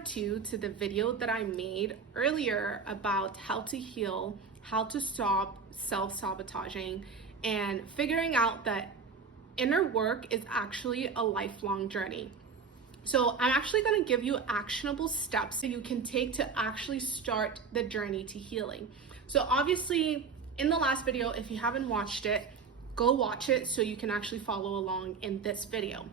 part 2 to the video that I made earlier about how to heal, how to stop self-sabotaging, and figuring out that inner work is actually a lifelong journey. So I'm actually going to give you actionable steps that you can take to actually start the journey to healing. So obviously in the last video, if you haven't watched it, go watch it so you can actually follow along in this video.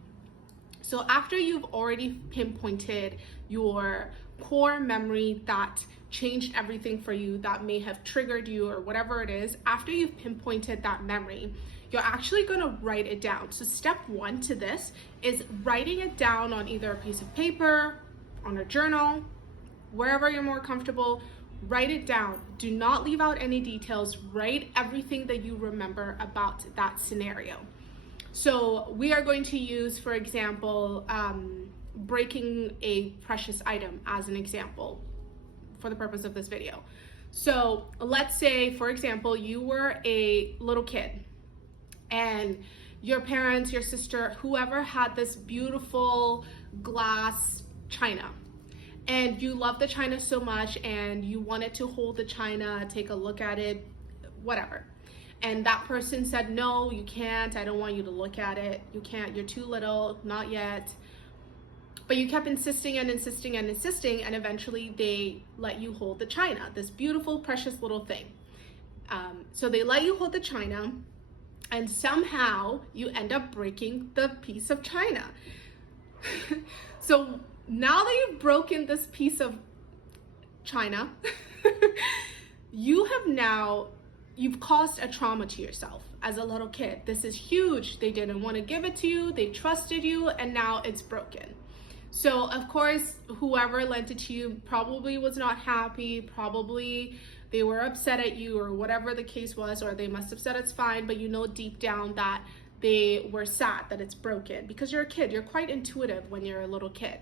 So after you've already pinpointed your core memory that changed everything for you, that may have triggered you or whatever it is, after you've pinpointed that memory, you're actually going to write it down. So step 1 to this is writing it down on either a piece of paper, on a journal, wherever you're more comfortable. Write it down. Do not leave out any details. Write everything that you remember about that scenario. So we are going to use, for example, breaking a precious item as an example for the purpose of this video. So let's say, for example, you were a little kid and your parents, your sister, whoever had this beautiful glass china, and you love the china so much and you wanted to hold the china, take a look at it, whatever. And that person said, no, you can't, I don't want you to look at it, you can't, you're too little, not yet. But you kept insisting and insisting and insisting, and eventually they let you hold the china, this beautiful, precious little thing. So they let you hold the china, and somehow you end up breaking the piece of china. So now that you've broken this piece of china, you've caused a trauma to yourself as a little kid. This is huge. They didn't want to give it to you, they trusted you, and now it's broken. So of course, whoever lent it to you probably was not happy, probably they were upset at you or whatever the case was, or they must have said it's fine, but you know deep down that they were sad that it's broken because you're a kid. You're quite intuitive when you're a little kid.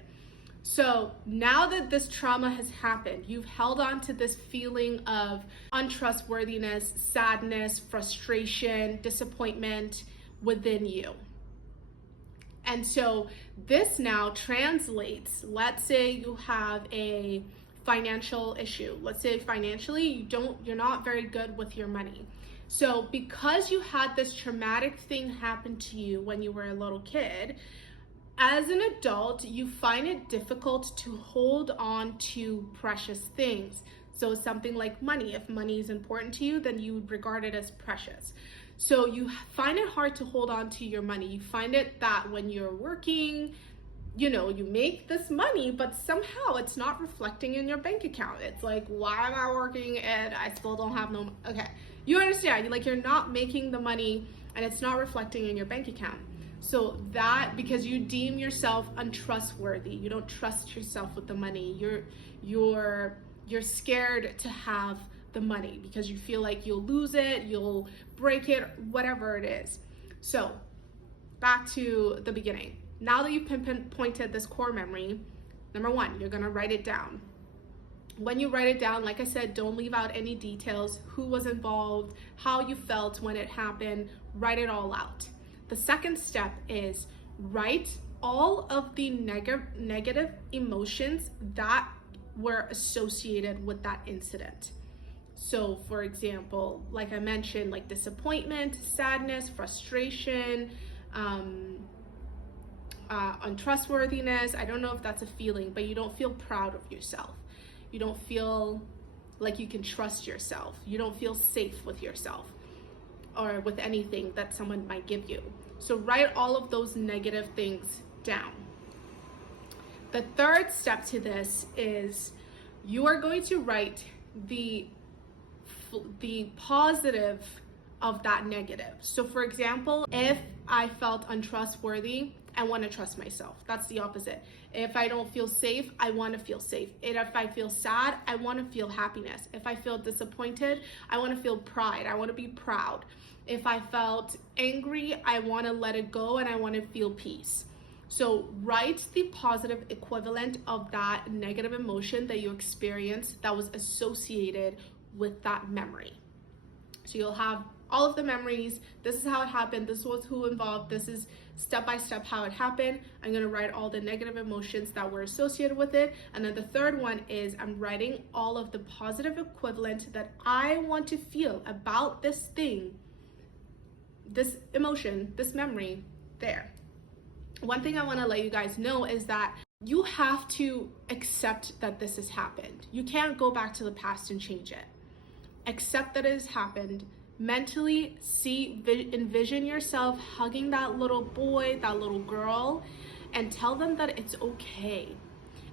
So now that this trauma has happened, you've held on to this feeling of untrustworthiness, sadness, frustration, disappointment within you. And so this now translates, let's say you have a financial issue. Let's say financially you're not very good with your money. So because you had this traumatic thing happen to you when you were a little kid, as an adult, you find it difficult to hold on to precious things. So something like money, if money is important to you, then you would regard it as precious. So you find it hard to hold on to your money. You find it that when you're working, you know, you make this money, but somehow it's not reflecting in your bank account. It's like, why am I working and I still don't have no, okay. You understand, you're not making the money and it's not reflecting in your bank account. So that, because you deem yourself untrustworthy, you don't trust yourself with the money. You're scared to have the money because you feel like you'll lose it, you'll break it, whatever it is. So back to the beginning. Now that you've pinpointed this core memory, number 1, you're gonna write it down. When you write it down, like I said, don't leave out any details, who was involved, how you felt when it happened, write it all out. The second step is write all of the negative emotions that were associated with that incident. So for example, like I mentioned, like disappointment, sadness, frustration, untrustworthiness. I don't know if that's a feeling, but you don't feel proud of yourself. You don't feel like you can trust yourself. You don't feel safe with yourself or with anything that someone might give you. So write all of those negative things down. The third step to this is you are going to write the positive of that negative. So for example, if I felt untrustworthy, I want to trust myself. That's the opposite. If I don't feel safe, I want to feel safe. And if I feel sad, I want to feel happiness. If I feel disappointed, I want to feel pride. I want to be proud. If I felt angry, I want to let it go and I want to feel peace. So write the positive equivalent of that negative emotion that you experienced that was associated with that memory. So you'll have all of the memories. This is how it happened. This was who involved. This is step by step how it happened. I'm going to write all the negative emotions that were associated with it. And then the third one is I'm writing all of the positive equivalent that I want to feel about this thing, this emotion, this memory there. One thing I want to let you guys know is that you have to accept that this has happened. You can't go back to the past and change it. Accept that it has happened. Mentally envision yourself hugging that little boy, that little girl, and tell them that it's okay.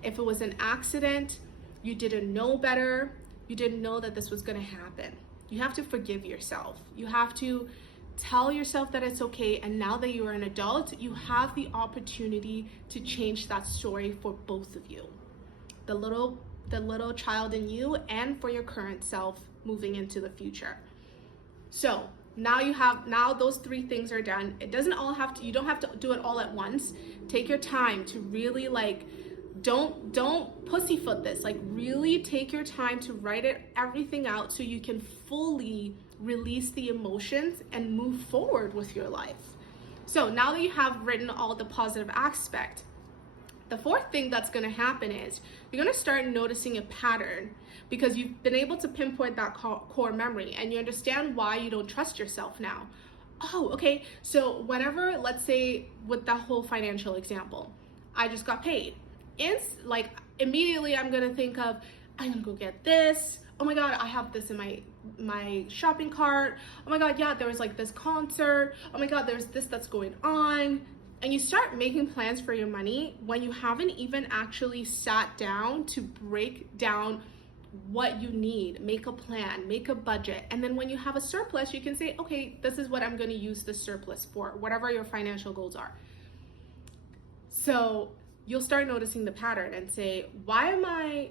If it was an accident, you didn't know better, you didn't know that this was going to happen. You have to forgive yourself. You have to tell yourself that it's okay, and now that you are an adult, you have the opportunity to change that story for both of you. The little child in you and for your current self moving into the future. So now those three things are done. It doesn't all have to, you don't have to do it all at once. Take your time to really don't pussyfoot this. Really take your time to write everything out so you can fully release the emotions and move forward with your life. So now that you have written all the positive aspect, the fourth thing that's going to happen is you're going to start noticing a pattern because you've been able to pinpoint that core memory and you understand why you don't trust yourself now. Oh, okay. So whenever, let's say with that whole financial example, I just got paid. Immediately I'm going to think of, I'm going to go get this. Oh my God, I have this in my shopping cart. Oh my God, yeah, there was this concert. Oh my God, there's this that's going on. And you start making plans for your money when you haven't even actually sat down to break down what you need, make a plan, make a budget. And then when you have a surplus, you can say, okay, this is what I'm going to use the surplus for, whatever your financial goals are. So you'll start noticing the pattern and say, why am I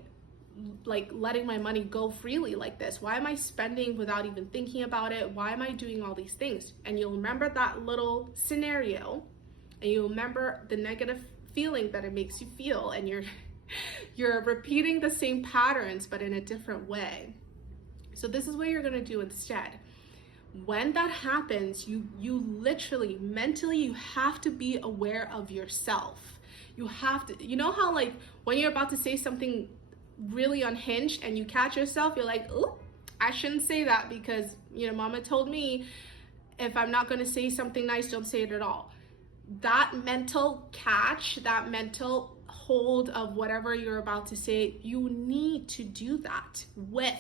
letting my money go freely like this? Why am I spending without even thinking about it? Why am I doing all these things? And you'll remember that little scenario, and you'll remember the negative feeling that it makes you feel, and you're repeating the same patterns but in a different way. So this is what you're going to do instead. When that happens, you literally mentally you have to be aware of yourself. You have to, you know how when you're about to say something really unhinged and you catch yourself, you're like, oh, I shouldn't say that because mama told me if I'm not going to say something nice, don't say it at all. That mental catch, that mental hold of whatever you're about to say, you need to do that with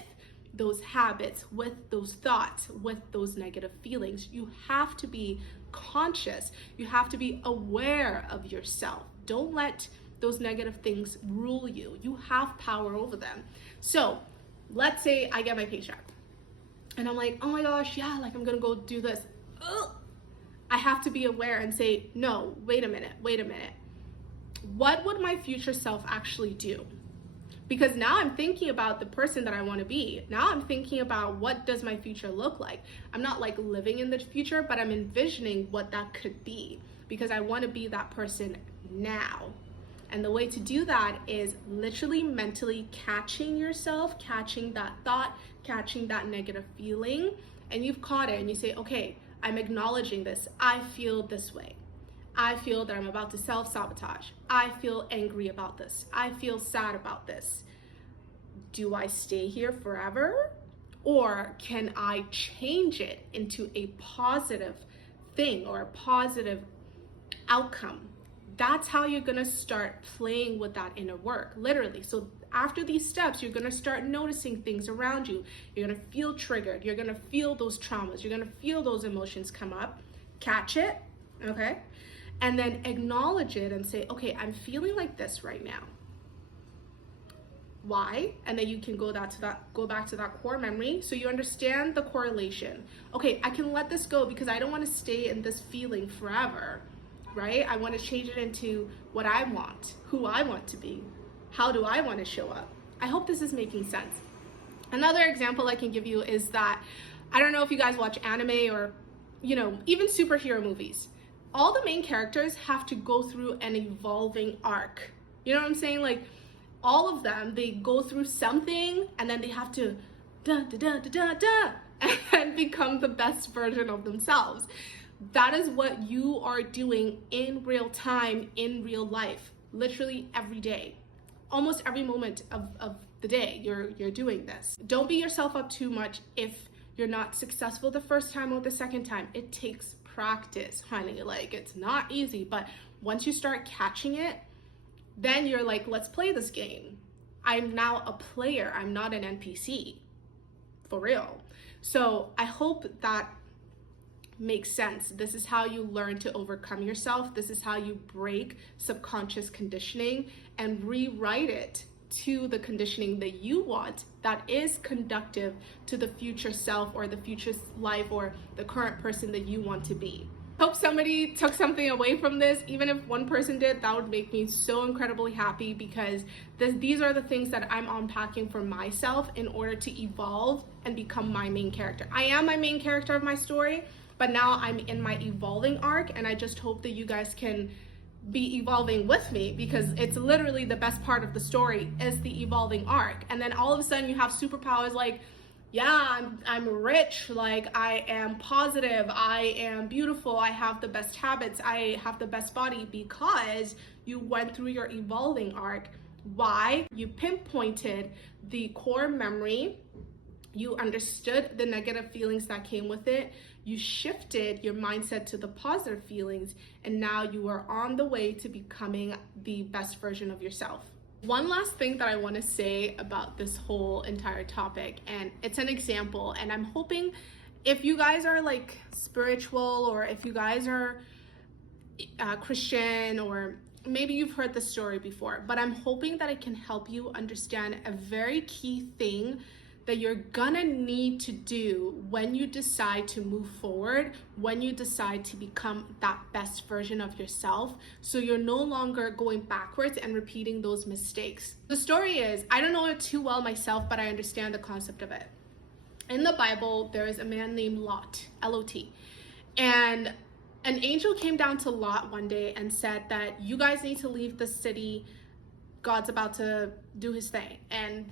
those habits, with those thoughts, with those negative feelings. You have to be conscious. You have to be aware of yourself. Don't let those negative things rule you. You have power over them. So let's say I get my paycheck and I'm like, oh my gosh, yeah, I'm gonna go do this. Ugh. I have to be aware and say, no, wait a minute. What would my future self actually do? Because now I'm thinking about the person that I want to be. Now I'm thinking about what does my future look like. I'm not living in the future, but I'm envisioning what that could be because I want to be that person now. And the way to do that is literally mentally catching yourself, catching that thought, catching that negative feeling, and you've caught it and you say, okay, I'm acknowledging this. I feel this way. I feel that I'm about to self-sabotage. I feel angry about this. I feel sad about this. Do I stay here forever? Or can I change it into a positive thing or a positive outcome? That's how you're gonna start playing with that inner work, literally. So after these steps, you're gonna start noticing things around you. You're gonna feel triggered. You're gonna feel those traumas. You're gonna feel those emotions come up. Catch it, okay? And then acknowledge it and say, okay, I'm feeling like this right now. Why? And then you can go back to that core memory so you understand the correlation. Okay, I can let this go because I don't want to stay in this feeling forever, right? I want to change it into what I want, who I want to be. How do I want to show up? I hope this is making sense. Another example I can give you is that, I don't know if you guys watch anime or, even superhero movies. All the main characters have to go through an evolving arc. You know what I'm saying? All of them, they go through something and then they have to and become the best version of themselves. That is what you are doing in real time, in real life, literally every day. Almost every moment of the day, you're doing this. Don't beat yourself up too much if you're not successful the first time or the second time. It takes practice, honey. Like, it's not easy, but once you start catching it, then you're like, let's play this game. I'm now a player. I'm not an NPC, for real. So I hope that makes sense. This is how you learn to overcome yourself. This is how you break subconscious conditioning and rewrite it to the conditioning that you want, that is conductive to the future self or the future life or the current person that you want to be. Hope somebody took something away from this. Even if one person did, that would make me so incredibly happy, because these are the things that I'm unpacking for myself in order to evolve and become my main character. I am my main character of my story, but now I'm in my evolving arc, and I just hope that you guys can be evolving with me, because it's literally the best part of the story is the evolving arc. And then all of a sudden you have superpowers like, yeah, I'm rich, like I am positive, I am beautiful, I have the best habits, I have the best body, because you went through your evolving arc. Why? You pinpointed the core memory, you understood the negative feelings that came with it, you shifted your mindset to the positive feelings, and now you are on the way to becoming the best version of yourself. One last thing that I want to say about this whole entire topic, and it's an example, and I'm hoping if you guys are like spiritual, or if you guys are Christian, or maybe you've heard the story before, but I'm hoping that it can help you understand a very key thing that you're gonna need to do when you decide to move forward, when you decide to become that best version of yourself, so you're no longer going backwards and repeating those mistakes. The story is, I don't know it too well myself, but I understand the concept of it. In the Bible, there is a man named Lot, L-O-T, and an angel came down to Lot one day and said that you guys need to leave the city. God's about to do his thing and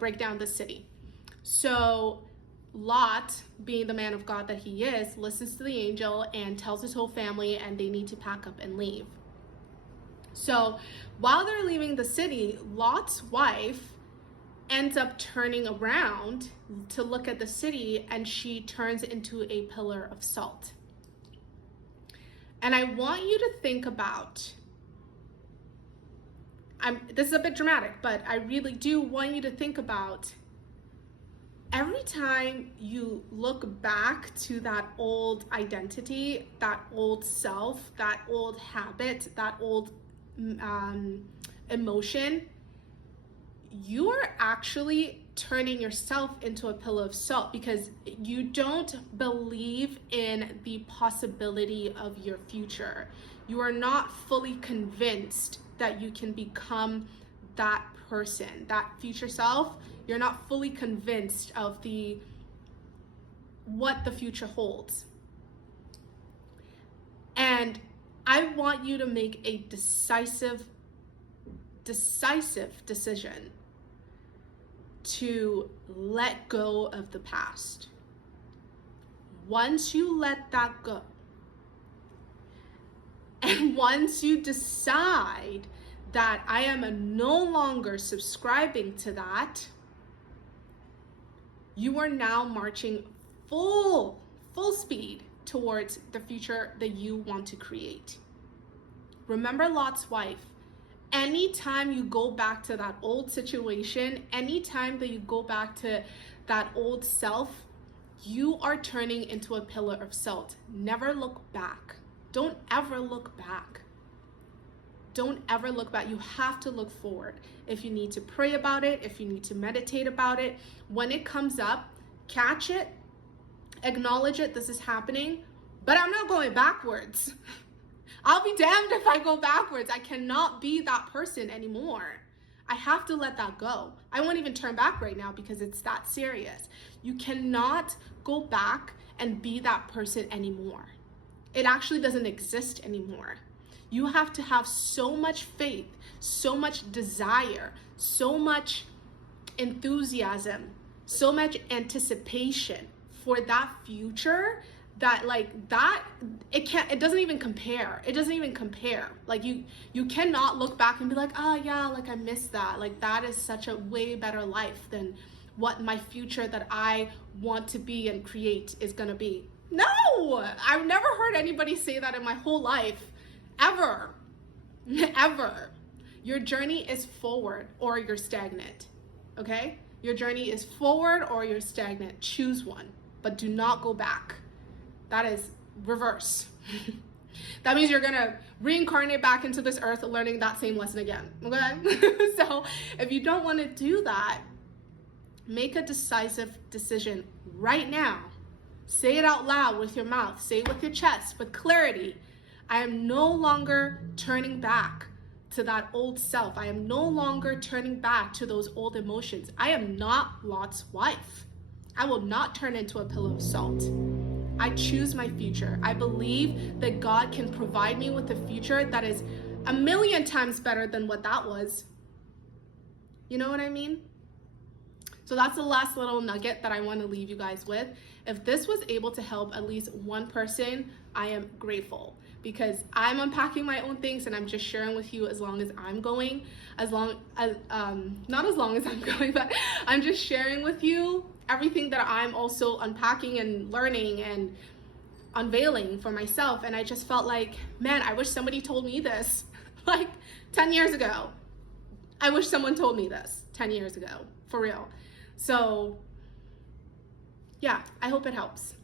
break down the city. So Lot, being the man of God that he is, listens to the angel and tells his whole family, and they need to pack up and leave. So while they're leaving the city, Lot's wife ends up turning around to look at the city, and she turns into a pillar of salt. And I want you to think about, this is a bit dramatic, but I really do want you to think about every time you look back to that old identity, that old self, that old habit, that old emotion, you are actually turning yourself into a pillar of salt, because you don't believe in the possibility of your future. You are not fully convinced that you can become that person, that future self. You're not fully convinced of what the future holds. And I want you to make a decisive decision to let go of the past. Once you let that go, and once you decide that I am no longer subscribing to that, you are now marching full speed towards the future that you want to create. Remember Lot's wife. Anytime you go back to that old situation, anytime that you go back to that old self, you are turning into a pillar of salt. Never look back. Don't ever look back. Don't ever look back. You have to look forward. If you need to pray about it, if you need to meditate about it, when it comes up, catch it, acknowledge it, this is happening, but I'm not going backwards. I'll be damned if I go backwards. I cannot be that person anymore. I have to let that go. I won't even turn back right now because it's that serious. You cannot go back and be that person anymore. It actually doesn't exist anymore. You have to have so much faith, so much desire, so much enthusiasm so much anticipation for that future that it doesn't even compare. It doesn't even compare. Like you cannot look back and be like, oh yeah, like I missed that. Like that is such a way better life than what my future that I want to be and create is gonna be. No, I've never heard anybody say that in my whole life, ever, ever. Your journey is forward or you're stagnant, okay? Your journey is forward or you're stagnant. Choose one, but do not go back. That is reverse. That means you're gonna reincarnate back into this earth learning that same lesson again, okay? So if you don't wanna do that, make a decisive decision right now. Say it out loud with your mouth. Say it with your chest, with clarity. I am no longer turning back to that old self. I am no longer turning back to those old emotions. I am not Lot's wife. I will not turn into a pillow of salt. I choose my future. I believe that God can provide me with a future that is 1,000,000 times better than what that was. You know what I mean? So that's the last little nugget that I want to leave you guys with. If this was able to help at least one person, I am grateful, because I'm unpacking my own things and I'm just sharing with you as long as I'm going, not as long as I'm going, but I'm just sharing with you everything that I'm also unpacking and learning and unveiling for myself. And I just felt like, man, I wish somebody told me this like 10 years ago. I wish someone told me this 10 years ago, for real. So yeah, I hope it helps.